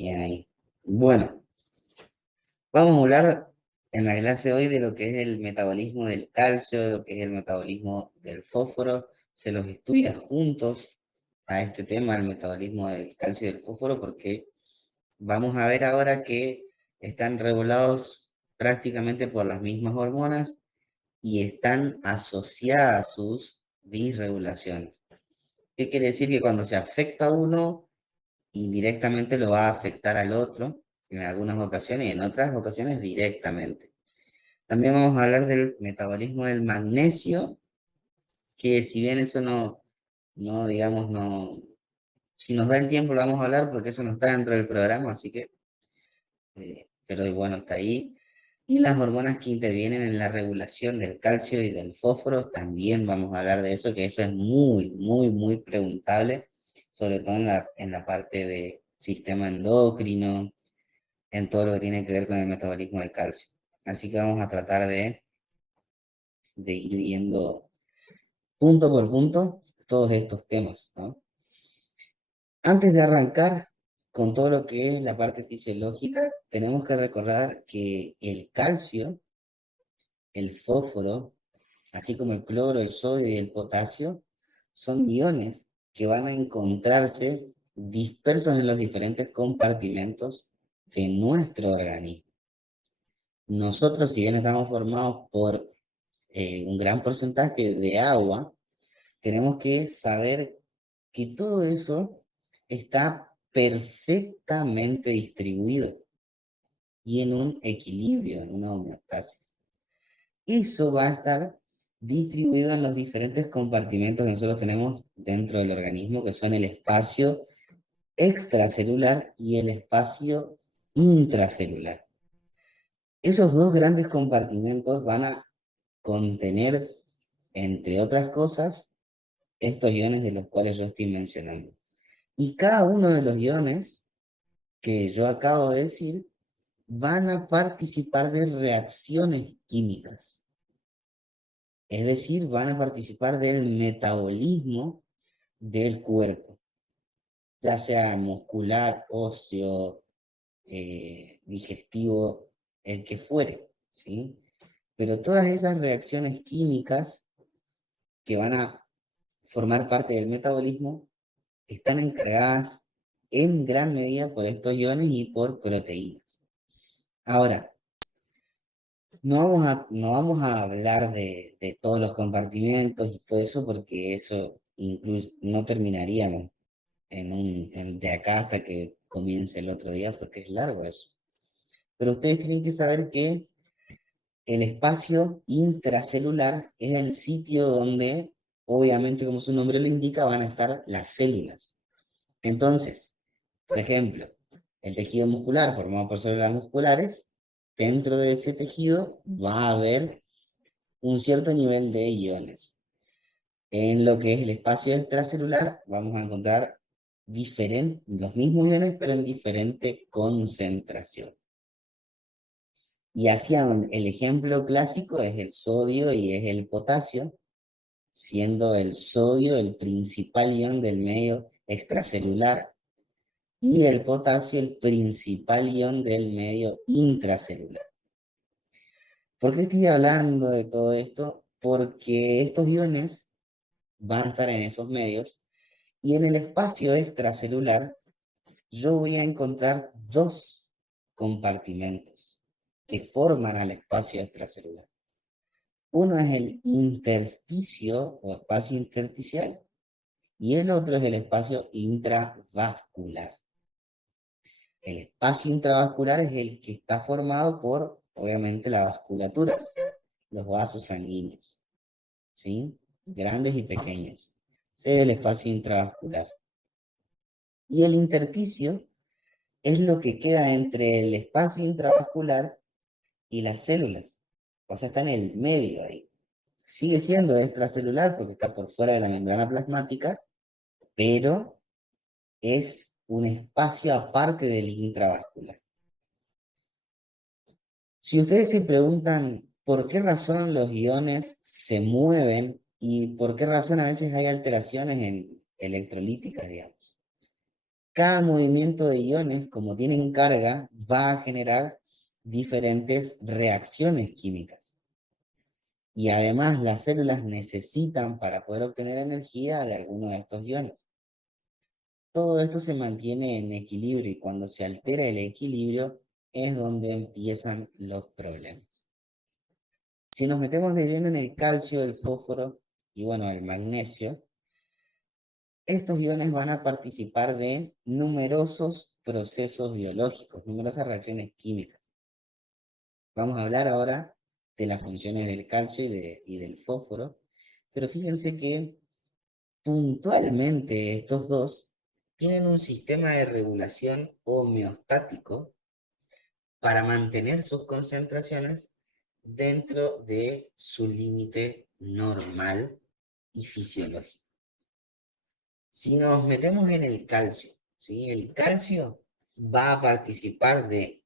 Bien ahí. Bueno, vamos a hablar en la clase de hoy de lo que es el metabolismo del calcio, de lo que es el metabolismo del fósforo. Se los estudia juntos a este tema, el metabolismo del calcio y del fósforo, porque vamos a ver ahora que están regulados prácticamente por las mismas hormonas y están asociadas sus disregulaciones. ¿Qué quiere decir? Que cuando se afecta a uno, indirectamente lo va a afectar al otro en algunas ocasiones y en otras ocasiones directamente. También vamos a hablar del metabolismo del magnesio, que si bien eso no digamos, no, si nos da el tiempo lo vamos a hablar porque eso no está dentro del programa, así que, pero bueno, está ahí. Y las hormonas que intervienen en la regulación del calcio y del fósforo, también vamos a hablar de eso, que eso es muy preguntable, sobre todo en la parte de sistema endocrino, en todo lo que tiene que ver con el metabolismo del calcio. Así que vamos a tratar de ir viendo punto por punto todos estos temas, ¿no? Antes de arrancar con todo lo que es la parte fisiológica, tenemos que recordar que el calcio, el fósforo, así como el cloro, el sodio y el potasio, son iones que van a encontrarse dispersos en los diferentes compartimentos de nuestro organismo. Nosotros, si bien estamos formados por un gran porcentaje de agua, tenemos que saber que todo eso está perfectamente distribuido y en un equilibrio, en una homeostasis. Eso va a estar distribuido en los diferentes compartimentos que nosotros tenemos dentro del organismo, que son el espacio extracelular y el espacio intracelular. Esos dos grandes compartimentos van a contener, entre otras cosas, estos iones de los cuales yo estoy mencionando. Y cada uno de los iones que yo acabo de decir van a participar de reacciones químicas. Es decir, van a participar del metabolismo del cuerpo, ya sea muscular, óseo, digestivo, el que fuere, ¿sí? Pero todas esas reacciones químicas que van a formar parte del metabolismo están encargadas en gran medida por estos iones y por proteínas. Ahora, no vamos a hablar de todos los compartimentos y todo eso porque eso incluye, no terminaríamos de acá hasta que comience el otro día porque es largo eso. Pero ustedes tienen que saber que el espacio intracelular es el sitio donde, obviamente, como su nombre lo indica, van a estar las células. Entonces, por ejemplo, el tejido muscular formado por células musculares, dentro de ese tejido va a haber un cierto nivel de iones. En lo que es el espacio extracelular, vamos a encontrar los mismos iones, pero en diferente concentración. Y hacían el ejemplo clásico es el sodio y es el potasio, siendo el sodio el principal ion del medio extracelular y el potasio el principal ion del medio intracelular. ¿Por qué estoy hablando de todo esto? Porque estos iones van a estar en esos medios y en el espacio extracelular yo voy a encontrar dos compartimentos que forman al espacio extracelular. Uno es el intersticio o espacio intersticial y el otro es el espacio intravascular. El espacio intravascular es el que está formado por, obviamente, la vasculatura, los vasos sanguíneos, ¿sí? Grandes y pequeños. Ese es el espacio intravascular. Y el intersticio es lo que queda entre el espacio intravascular y las células. O sea, está en el medio ahí. Sigue siendo extracelular porque está por fuera de la membrana plasmática, pero es un espacio aparte del intravascular. Si ustedes se preguntan por qué razón los iones se mueven y por qué razón a veces hay alteraciones en electrolíticas, digamos, Cada movimiento de iones, como tienen carga, va a generar diferentes reacciones químicas. Y además las células necesitan para poder obtener energía de alguno de estos iones. Todo esto se mantiene en equilibrio y cuando se altera el equilibrio es donde empiezan los problemas. Si nos metemos de lleno en el calcio, el fósforo y bueno, el magnesio, estos iones van a participar de numerosos procesos biológicos, numerosas reacciones químicas. Vamos a hablar ahora de las funciones del calcio y del fósforo, pero fíjense que puntualmente estos dos tienen un sistema de regulación homeostático para mantener sus concentraciones dentro de su límite normal y fisiológico. Si nos metemos en el calcio, ¿sí? El calcio va a participar de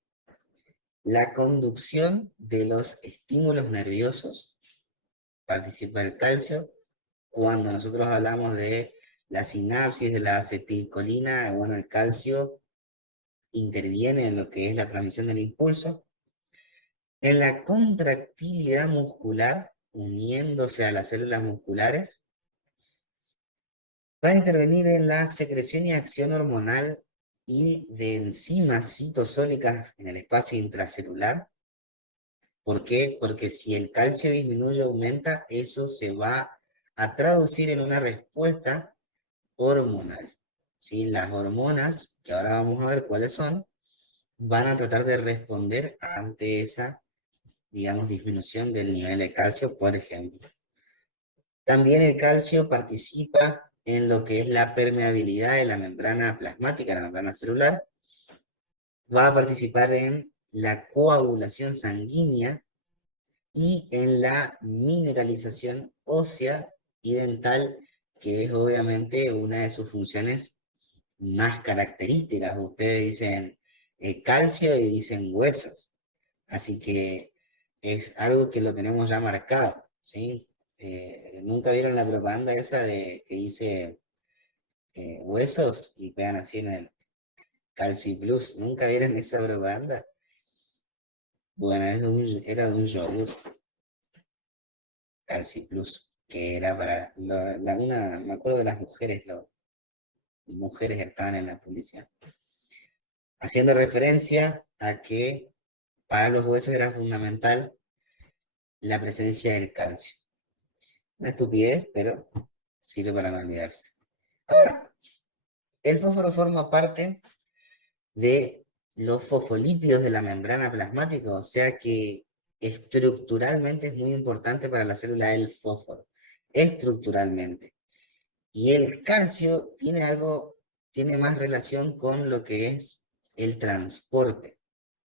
la conducción de los estímulos nerviosos, participa el calcio. Cuando nosotros hablamos de la sinapsis de la acetilcolina, bueno, el calcio interviene en lo que es la transmisión del impulso. En la contractilidad muscular, uniéndose a las células musculares, va a intervenir en la secreción y acción hormonal y de enzimas citosólicas en el espacio intracelular. ¿Por qué? Porque si el calcio disminuye o aumenta, eso se va a traducir en una respuesta hormonal. ¿Sí? Las hormonas, que ahora vamos a ver cuáles son, van a tratar de responder ante esa, digamos, disminución del nivel de calcio, por ejemplo. También el calcio participa en lo que es la permeabilidad de la membrana plasmática, la membrana celular. Va a participar en la coagulación sanguínea y en la mineralización ósea y dental, que es obviamente una de sus funciones más características. Ustedes dicen calcio y dicen huesos. Así que es algo que lo tenemos ya marcado, ¿sí? Nunca vieron la propaganda esa de que dice huesos y pegan así en el Calci Plus. ¿Nunca vieron esa propaganda? Bueno, era de un yogur, Calci Plus, que era para me acuerdo de las mujeres, mujeres que estaban en la publicidad, haciendo referencia a que para los huesos era fundamental la presencia del calcio. Una estupidez, pero sirve para no olvidarse. Ahora, el fósforo forma parte de los fosfolípidos de la membrana plasmática, o sea que estructuralmente es muy importante para la célula el fósforo, estructuralmente. Y el calcio tiene más relación con lo que es el transporte.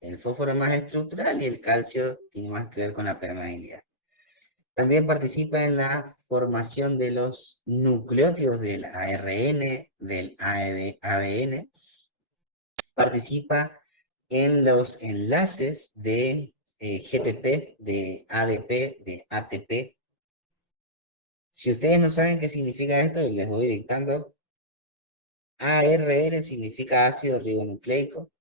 El fósforo es más estructural y el calcio tiene más que ver con la permeabilidad. También participa en la formación de los nucleótidos del ARN, del ADN. Participa en los enlaces de GTP, de ADP, de ATP. Si ustedes no saben qué significa esto, les voy dictando. ARN significa ácido ribonucleico,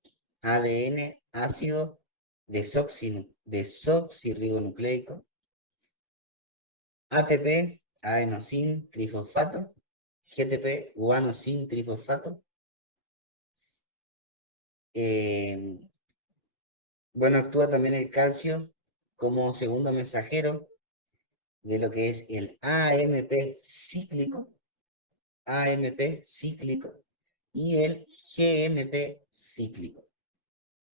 ADN, ácido desoxirribonucleico, ATP, adenosin trifosfato, GTP, guanosin trifosfato. Eh, bueno, actúa también el calcio como segundo mensajero de lo que es el AMP cíclico y el GMP cíclico.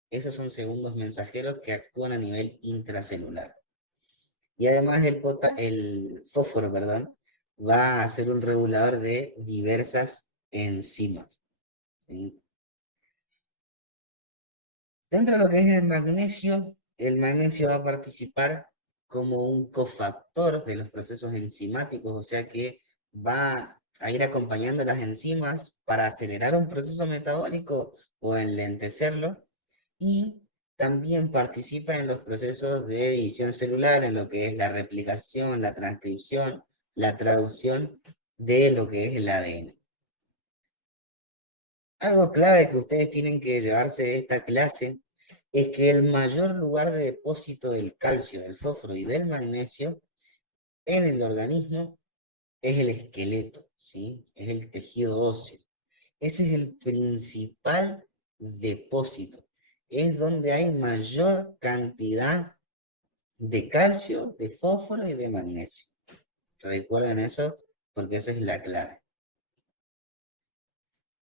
Esos son segundos mensajeros que actúan a nivel intracelular. Y además el fósforo, perdón, va a ser un regulador de diversas enzimas. ¿Sí? Dentro de lo que es el magnesio va a participar como un cofactor de los procesos enzimáticos, o sea que va a ir acompañando las enzimas para acelerar un proceso metabólico o enlentecerlo, y también participa en los procesos de división celular, en lo que es la replicación, la transcripción, la traducción de lo que es el ADN. Algo clave que ustedes tienen que llevarse de esta clase es que el mayor lugar de depósito del calcio, del fósforo y del magnesio en el organismo es el esqueleto, ¿sí? Es el tejido óseo. Ese es el principal depósito. Es donde hay mayor cantidad de calcio, de fósforo y de magnesio. Recuerden eso porque esa es la clave.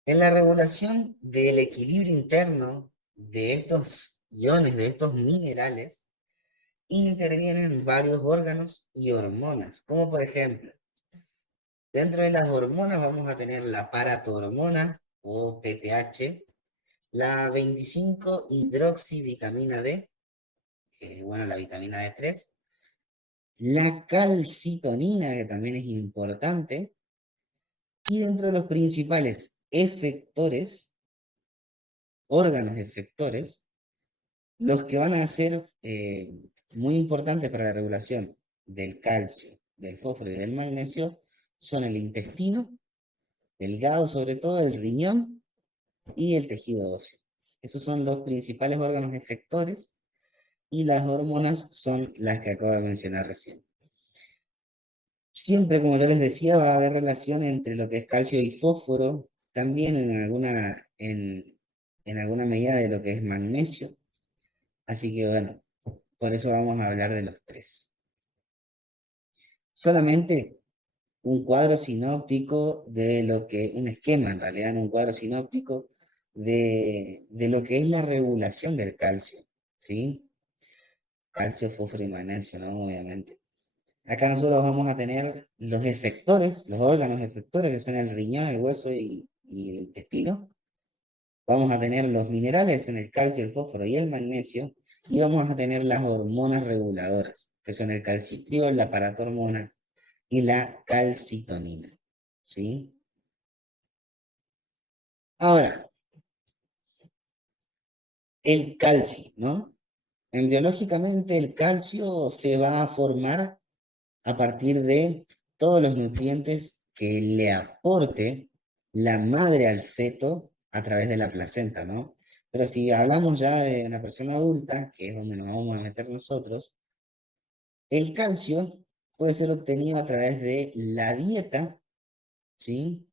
En la regulación del equilibrio interno de estos iones, de estos minerales, intervienen varios órganos y hormonas, como por ejemplo, dentro de las hormonas vamos a tener la paratormona o PTH, la 25 hidroxivitamina D, que es bueno, la vitamina D3, la calcitonina, que también es importante, y dentro de los principales efectores, órganos efectores, los que van a ser muy importantes para la regulación del calcio, del fósforo y del magnesio son el intestino, el hígado, sobre todo el riñón y el tejido óseo. Esos son los principales órganos efectores y las hormonas son las que acabo de mencionar recién. Siempre, como ya les decía, va a haber relación entre lo que es calcio y fósforo, también en alguna medida de lo que es magnesio. Así que bueno, por eso vamos a hablar de los tres. Solamente un cuadro sinóptico de lo que, un esquema en realidad, no un cuadro sinóptico de lo que es la regulación del calcio, ¿sí? Calcio, fósforo y magnesio, ¿no? Obviamente. Acá nosotros vamos a tener los efectores, los órganos efectores, que son el riñón, el hueso y el intestino. Vamos a tener los minerales, en el calcio, el fósforo y el magnesio. Y vamos a tener las hormonas reguladoras, que son el calcitriol, la paratormona y la calcitonina. ¿Sí? Ahora, el calcio, ¿no? Embriológicamente el calcio se va a formar a partir de todos los nutrientes que le aporte la madre al feto a través de la placenta, ¿no? Pero si hablamos ya de una persona adulta, que es donde nos vamos a meter nosotros, el calcio puede ser obtenido a través de la dieta, ¿sí?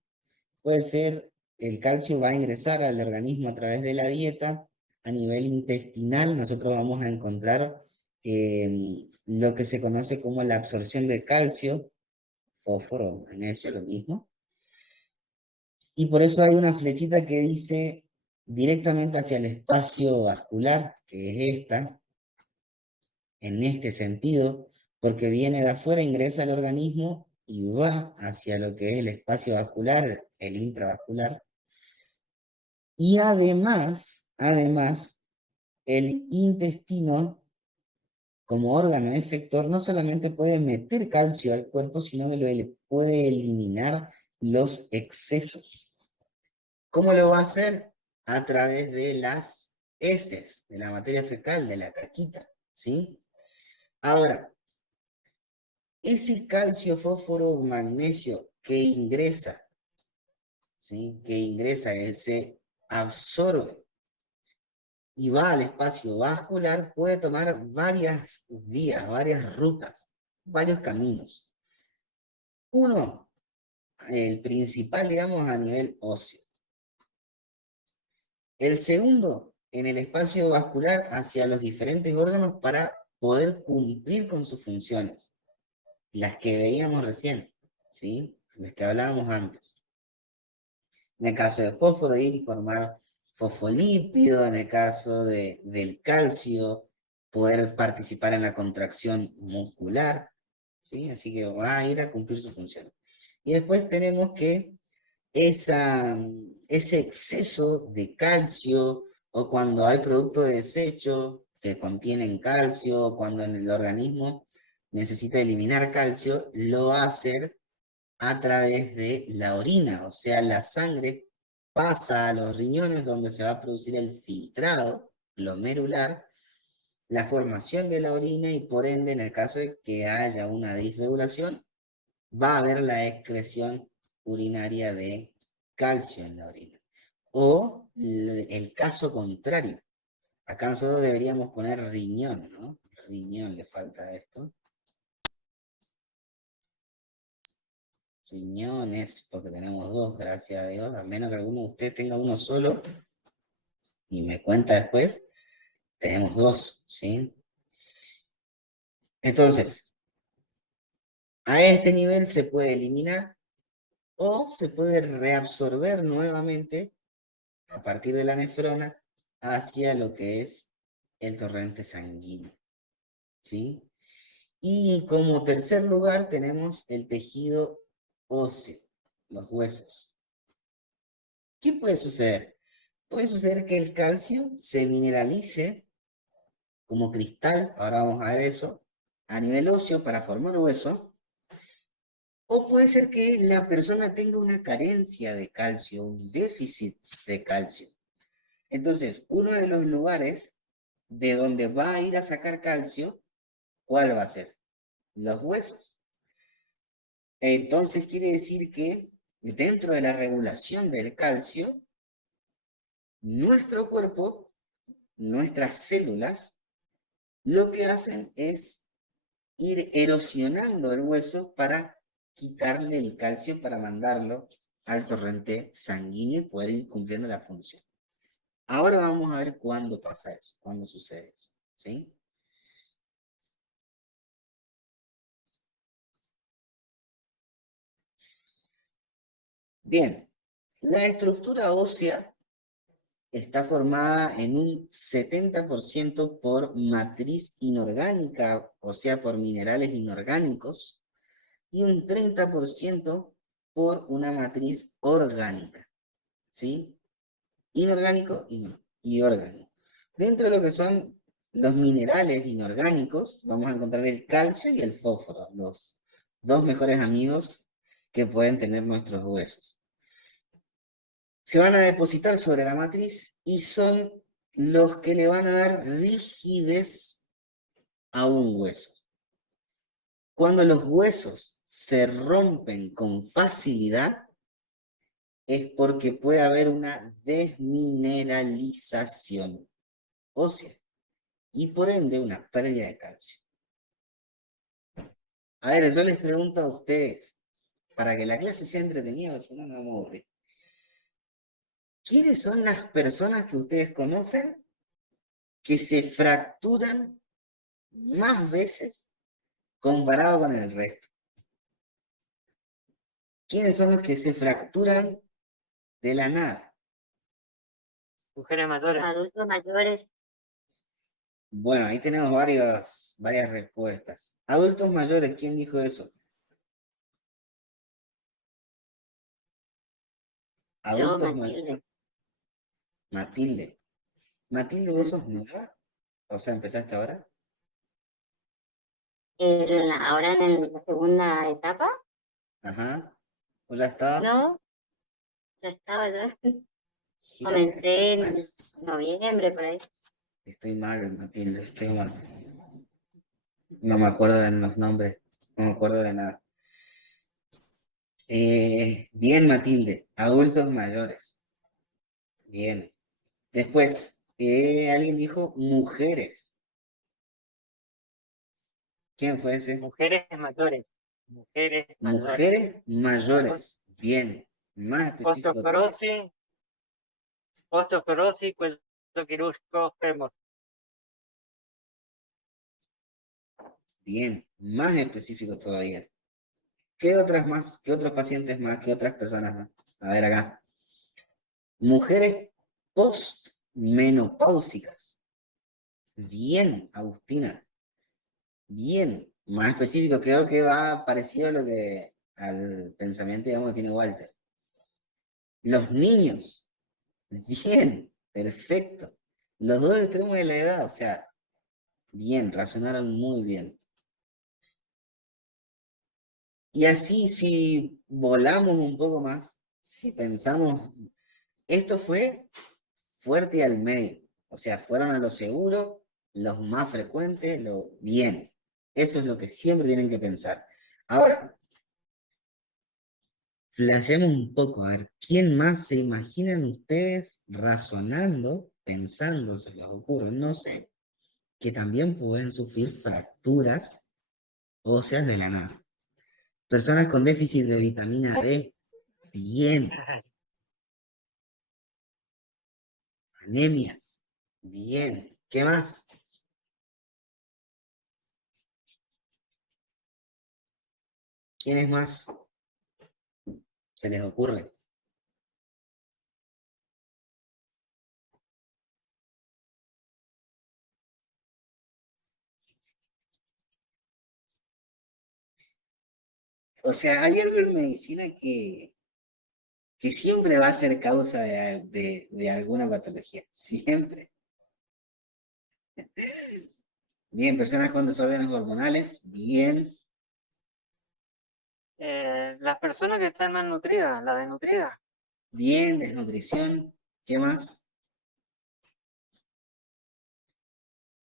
Puede ser, el calcio va a ingresar al organismo a través de la dieta. A nivel intestinal, nosotros vamos a encontrar lo que se conoce como la absorción de calcio, fósforo, magnesio, lo mismo. Y por eso hay una flechita que dice directamente hacia el espacio vascular, que es esta, en este sentido, porque viene de afuera, ingresa al organismo y va hacia lo que es el espacio vascular, el intravascular. Y además, el intestino, como órgano efector, no solamente puede meter calcio al cuerpo, sino que puede eliminar los excesos. ¿Cómo lo va a hacer? A través de las heces, de la materia fecal, de la caquita, ¿sí? Ahora, ese calcio, fósforo, magnesio que ingresa, ¿sí? Que ingresa, que se absorbe y va al espacio vascular, puede tomar varias vías, varias rutas, varios caminos. Uno, el principal, digamos, a nivel óseo. El segundo, en el espacio vascular hacia los diferentes órganos para poder cumplir con sus funciones, las que veíamos recién, ¿sí? Las que hablábamos antes. En el caso de fósforo, ir y formar fosfolípido, en el caso del calcio, poder participar en la contracción muscular, ¿sí? Así que va a ir a cumplir su función. Y después tenemos que ese exceso de calcio o cuando hay productos de desecho que contienen calcio o cuando en el organismo necesita eliminar calcio, lo va a hacer a través de la orina, o sea, la sangre pasa a los riñones donde se va a producir el filtrado glomerular, la formación de la orina y por ende, en el caso de que haya una disregulación, va a haber la excreción urinaria de calcio en la orina. O el caso contrario. Acá nosotros deberíamos poner riñón, ¿no? Riñón le falta esto. Riñones, porque tenemos dos, gracias a Dios. A menos que alguno de ustedes tenga uno solo y me cuenta después, tenemos dos, ¿sí? Entonces, a este nivel se puede eliminar o se puede reabsorber nuevamente a partir de la nefrona hacia lo que es el torrente sanguíneo, ¿sí? Y como tercer lugar tenemos el tejido óseo, los huesos. ¿Qué puede suceder? Puede suceder que el calcio se mineralice como cristal, ahora vamos a ver eso, a nivel óseo para formar hueso, o puede ser que la persona tenga una carencia de calcio, un déficit de calcio. Entonces, uno de los lugares de donde va a ir a sacar calcio, ¿cuál va a ser? Los huesos. Entonces quiere decir que dentro de la regulación del calcio, nuestro cuerpo, nuestras células, lo que hacen es ir erosionando el hueso para quitarle el calcio para mandarlo al torrente sanguíneo y poder ir cumpliendo la función. Ahora vamos a ver cuándo pasa eso, cuándo sucede eso, ¿sí? Bien, la estructura ósea está formada en un 70% por matriz inorgánica, o sea, por minerales inorgánicos, y un 30% por una matriz orgánica, ¿sí? Inorgánico y orgánico. Dentro de lo que son los minerales inorgánicos, vamos a encontrar el calcio y el fósforo, los dos mejores amigos que pueden tener nuestros huesos. Se van a depositar sobre la matriz y son los que le van a dar rigidez a un hueso. Cuando los huesos se rompen con facilidad, es porque puede haber una desmineralización ósea y por ende una pérdida de calcio. A ver, yo les pregunto a ustedes, para que la clase sea entretenida, si no, no me aburre. ¿Quiénes son las personas que ustedes conocen que se fracturan más veces comparado con el resto? ¿Quiénes son los que se fracturan de la nada? Mujeres mayores. Adultos mayores. Bueno, ahí tenemos varias respuestas. Adultos mayores, ¿quién dijo eso? Yo, Adultos mayores. Matilde. Matilde. Matilde, ¿vos sos nueva? O sea, ¿empezaste ahora? Ahora en la segunda etapa, Ajá. ¿O ya estabas? no, ya estaba ya. Sí, Comencé en noviembre, por ahí. estoy mal, Matilde, estoy mal. No me acuerdo de los nombres, no me acuerdo de nada. Bien, Matilde, adultos mayores. Bien. Después, alguien dijo mujeres. ¿Quién fue ese? Mujeres mayores. Mujeres mayores. Mujeres mayores. Bien. Más específico todavía. Osteoporosis, cuello quirúrgico, fémur. Bien. Más específico todavía. ¿Qué otras más? ¿Qué otros pacientes más? ¿Qué otras personas más? A ver acá. Mujeres postmenopáusicas. Bien, Agustina. Bien. Más específico, creo que va parecido a lo que al pensamiento, digamos, que tiene Walter. Los niños. Bien, perfecto. Los dos extremos de la edad, o sea, bien, razonaron muy bien. Y así, si volamos un poco más, si pensamos, esto fue fuerte al medio, o sea, fueron a lo seguro, los más frecuentes, lo bien. Eso es lo que siempre tienen que pensar. Ahora, Flashemos un poco, a ver, ¿quién más se imaginan ustedes razonando, pensando, se les ocurre, no sé, que también pueden sufrir fracturas óseas de la nada? Personas con déficit de vitamina D, bien. Anemias, bien. ¿Qué más? ¿Quiénes más se les ocurre? O sea, hay algo en medicina que siempre va a ser causa de alguna patología. Siempre. Bien, personas con desórdenes hormonales, bien. Las personas que están malnutridas, las desnutridas. Bien, desnutrición. ¿Qué más?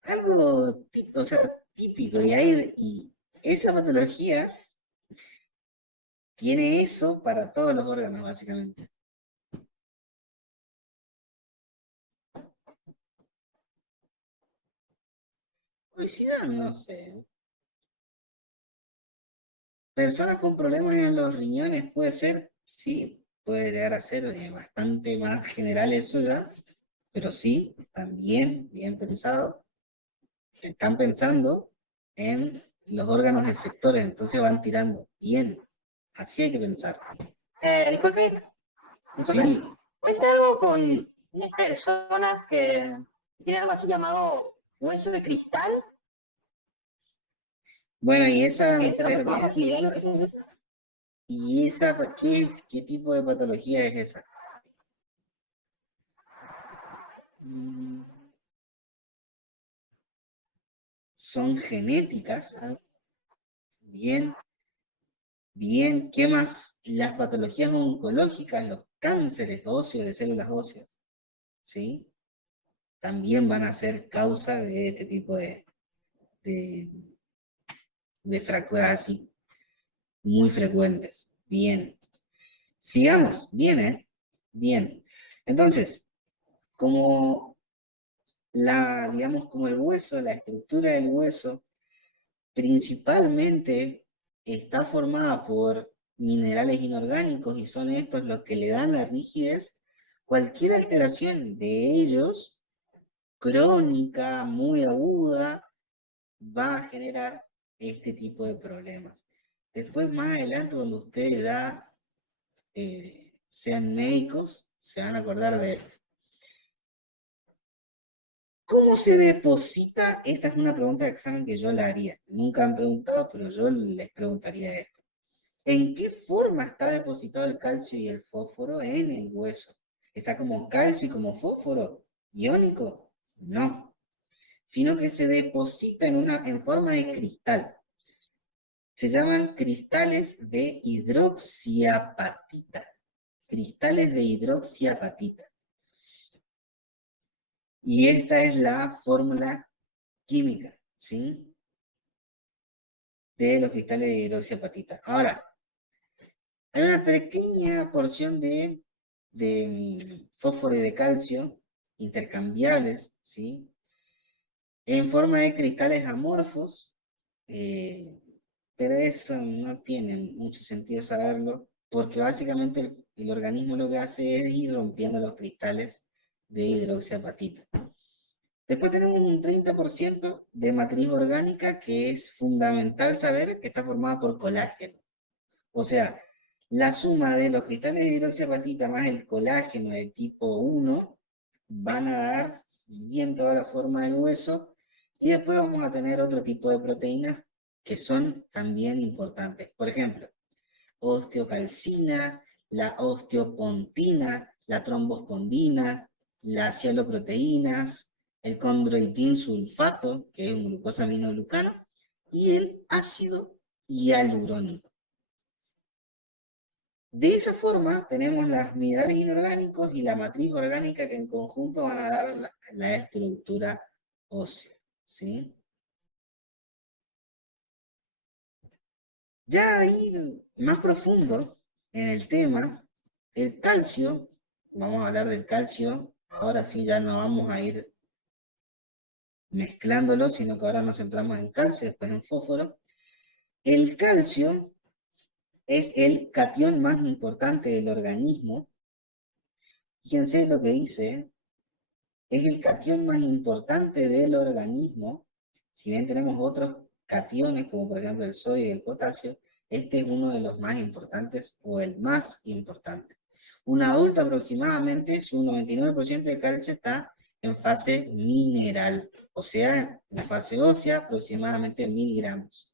Algo o sea, típico. Y esa patología tiene eso para todos los órganos, básicamente. Obesidad, no sé. Personas con problemas en los riñones, puede ser, sí, puede llegar a ser bastante más general eso ya, pero sí, también bien pensado. Están pensando en los órganos efectores, entonces van tirando. Bien, así hay que pensar. Disculpe, Sí, cuenta algo con unas personas que tienen algo así llamado hueso de cristal, bueno, y esa que se rompe con enfermedad, facilidad. ¿Eso? y esa, ¿qué tipo de patología es esa? Mm, Son genéticas, bien. Bien, ¿qué más? Las patologías oncológicas, los cánceres óseos de células óseas, ¿sí? También van a ser causa de este tipo de, de fracturas así, muy frecuentes. Bien. Sigamos. Bien, ¿eh? Bien. Entonces, como digamos, como el hueso, la estructura del hueso, principalmente está formada por minerales inorgánicos y son estos los que le dan la rigidez. Cualquier alteración de ellos, crónica, muy aguda, va a generar este tipo de problemas. Después, más adelante, cuando ustedes ya sean médicos, se van a acordar de esto. ¿Cómo se deposita? Esta es una pregunta de examen que yo la haría. Nunca han preguntado, pero yo les preguntaría esto. ¿En qué forma está depositado el calcio y el fósforo en el hueso? ¿Está como calcio y como fósforo iónico? No, sino que se deposita en forma de cristal. Se llaman cristales de hidroxiapatita. Cristales de hidroxiapatita. Y esta es la fórmula química, ¿sí? De los cristales de hidroxiapatita. Ahora, hay una pequeña porción de fósforo y de calcio intercambiables, ¿sí? En forma de cristales amorfos, pero eso no tiene mucho sentido saberlo, porque básicamente el organismo lo que hace es ir rompiendo los cristales de hidroxiapatita. Después tenemos un 30% de matriz orgánica que es fundamental saber que está formada por colágeno. O sea, la suma de los cristales de hidroxiapatita más el colágeno de tipo 1 van a dar bien toda la forma del hueso, y después vamos a tener otro tipo de proteínas que son también importantes. Por ejemplo, osteocalcina, la osteopontina, la trombospondina, las cialoproteínas, el condroitin sulfato, que es un glucosaminoglucano, y el ácido hialurónico. De esa forma tenemos los minerales inorgánicos y la matriz orgánica que en conjunto van a dar la estructura ósea, ¿sí? Ya ahí más profundo, en el tema, el calcio, vamos a hablar del calcio, ahora sí ya no vamos a ir mezclándolo, sino que ahora nos centramos en calcio, después en fósforo. El calcio es el catión más importante del organismo. Fíjense lo que dice, es el catión más importante del organismo. Si bien tenemos otros cationes, como por ejemplo el sodio y el potasio, este es uno de los más importantes o el más importante. Un adulto aproximadamente, su 99% de calcio está en fase mineral, o sea, en la fase ósea aproximadamente 1000 gramos.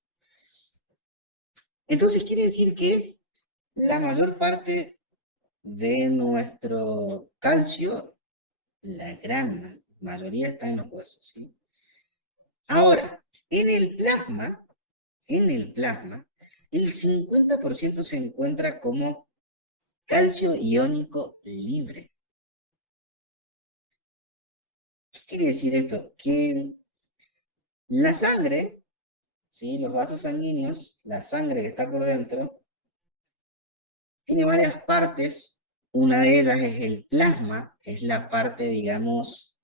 Entonces quiere decir que la mayor parte de nuestro calcio, la gran mayoría está en los huesos, ¿sí? Ahora, en el plasma, el 50% se encuentra como calcio iónico libre. ¿Qué quiere decir esto? Que la sangre, ¿sí? Los vasos sanguíneos, la sangre que está por dentro, tiene varias partes. Una de ellas es el plasma, es la parte, digamos,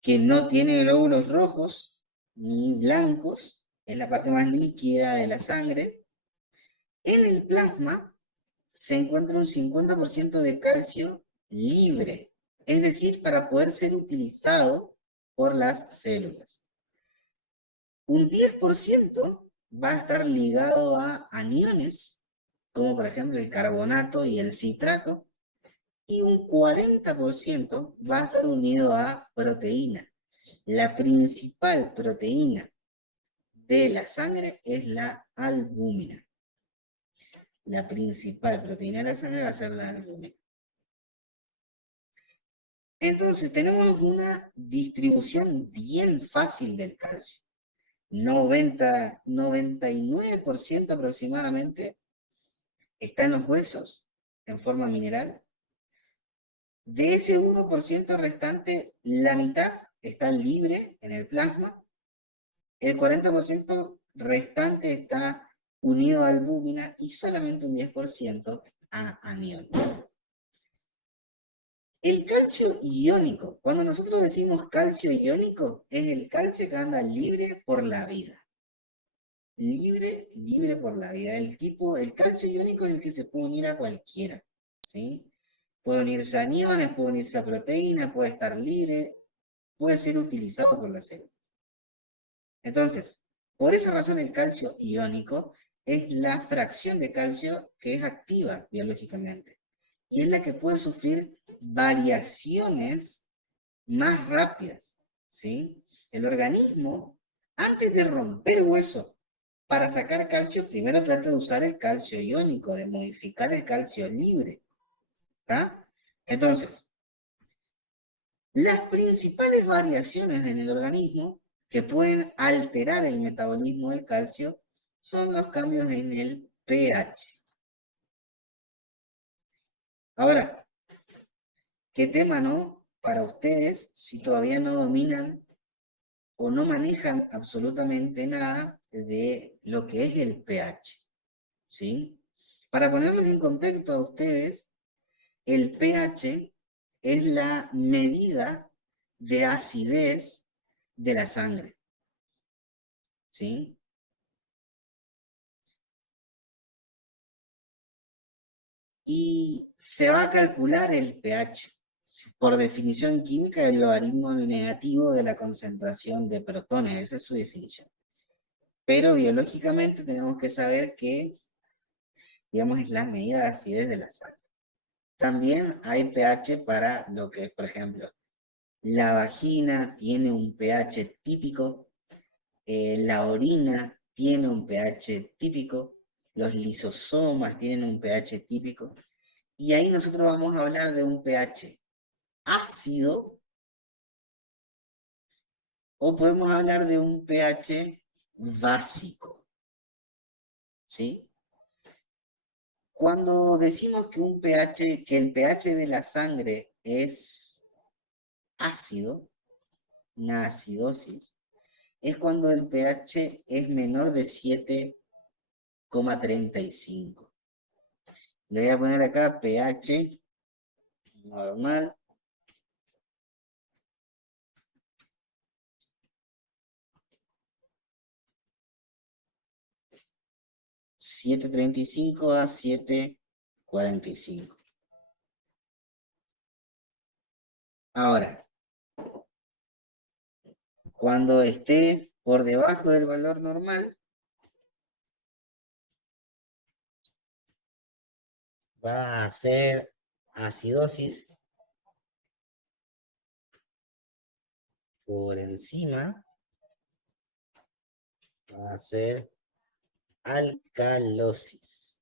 que no tiene glóbulos rojos ni blancos, es la parte más líquida de la sangre. En el plasma se encuentra un 50% de calcio libre, es decir, para poder ser utilizado por las células. Un 10% va a estar ligado a aniones, como por ejemplo el carbonato y el citrato, y un 40% va a estar unido a proteína. La principal proteína de la sangre es la albúmina. La principal proteína de la sangre va a ser la albúmina. Entonces, tenemos una distribución bien fácil del calcio. 99% aproximadamente está en los huesos, en forma mineral. De ese 1% restante, la mitad está libre en el plasma. El 40% restante está unido a albúmina y solamente un 10% a aniones. El calcio iónico, cuando nosotros decimos calcio iónico, es el calcio que anda libre por la vida. Libre por la vida. El calcio iónico es el que se puede unir a cualquiera, ¿sí? Puede unirse a aniones, puede unirse a proteínas, puede estar libre, puede ser utilizado por las células. Entonces, por esa razón el calcio iónico es la fracción de calcio que es activa biológicamente. Y es la que puede sufrir variaciones más rápidas, ¿sí? El organismo, antes de romper hueso para sacar calcio, primero trata de usar el calcio iónico, de modificar el calcio libre, ¿está? Entonces, las principales variaciones en el organismo que pueden alterar el metabolismo del calcio son los cambios en el pH. Ahora, ¿qué tema, no? Para ustedes, si todavía no dominan o no manejan absolutamente nada de lo que es el pH, ¿sí? Para ponerlos en contexto a ustedes, el pH es la medida de acidez de la sangre, ¿sí? Y se va a calcular el pH. Por definición química, el logaritmo negativo de la concentración de protones, esa es su definición. Pero biológicamente tenemos que saber que, digamos, es la medida de acidez de la sangre. También hay pH para lo que es, por ejemplo, la vagina tiene un pH típico, la orina tiene un pH típico, los lisosomas tienen un pH típico, y ahí nosotros vamos a hablar de un pH ácido, o podemos hablar de un pH básico, ¿sí? Cuando decimos que el pH de la sangre es ácido, una acidosis, es cuando el pH es menor de 7,35. Le voy a poner acá pH normal. $7.35 a $7.45. Ahora, cuando esté por debajo del valor normal, va a ser acidosis. Por encima va a ser alcalosis.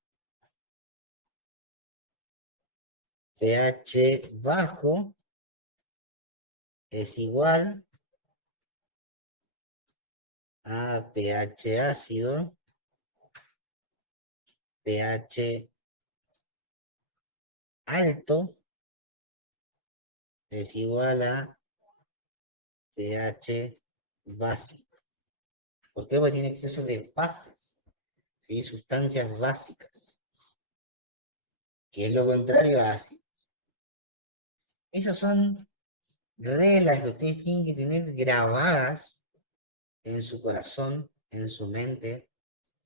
pH bajo es igual a pH ácido. pH alto es igual a pH básico. ¿Por qué? Porque tiene exceso de bases, ¿sí? Sustancias básicas, que es lo contrario a ácidos. Esas son reglas que ustedes tienen que tener grabadas en su corazón, en su mente,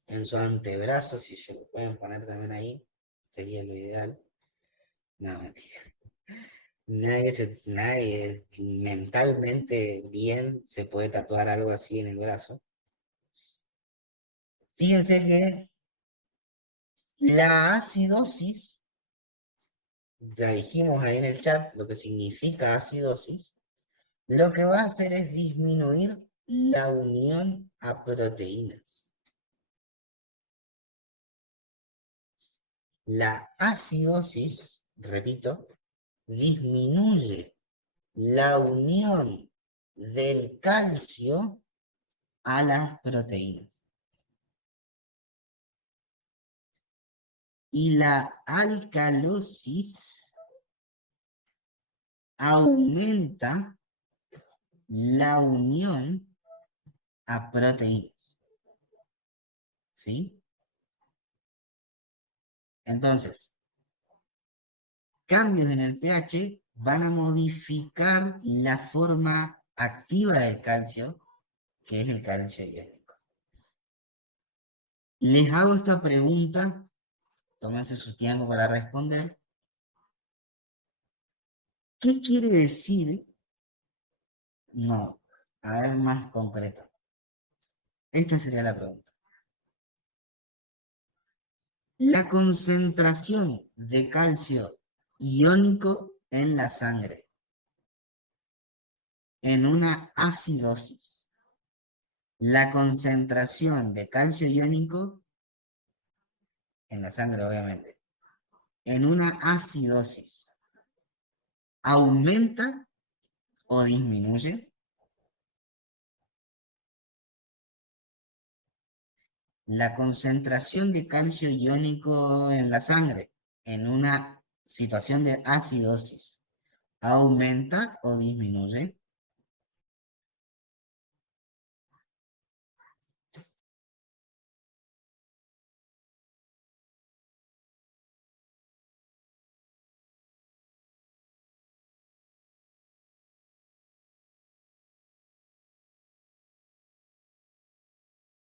en su antebrazo, si se lo pueden poner también ahí, sería lo ideal. No, mentira. Nadie mentalmente bien se puede tatuar algo así en el brazo. Fíjense que la acidosis, ya dijimos ahí en el chat lo que significa acidosis, lo que va a hacer es disminuir la unión a proteínas. La acidosis, repito, disminuye la unión del calcio a las proteínas. Y la alcalosis aumenta la unión a proteínas. ¿Sí? Entonces, cambios en el pH van a modificar la forma activa del calcio, que es el calcio iónico. Les hago esta pregunta, tómense su tiempo para responder. ¿Qué quiere decir? No, a ver más concreto. Esta sería la pregunta. La concentración de calcio iónico en la sangre en una acidosis. La concentración de calcio iónico en la sangre, obviamente, en una acidosis, ¿aumenta o disminuye? La concentración de calcio iónico en la sangre en una situación de acidosis, ¿aumenta o disminuye?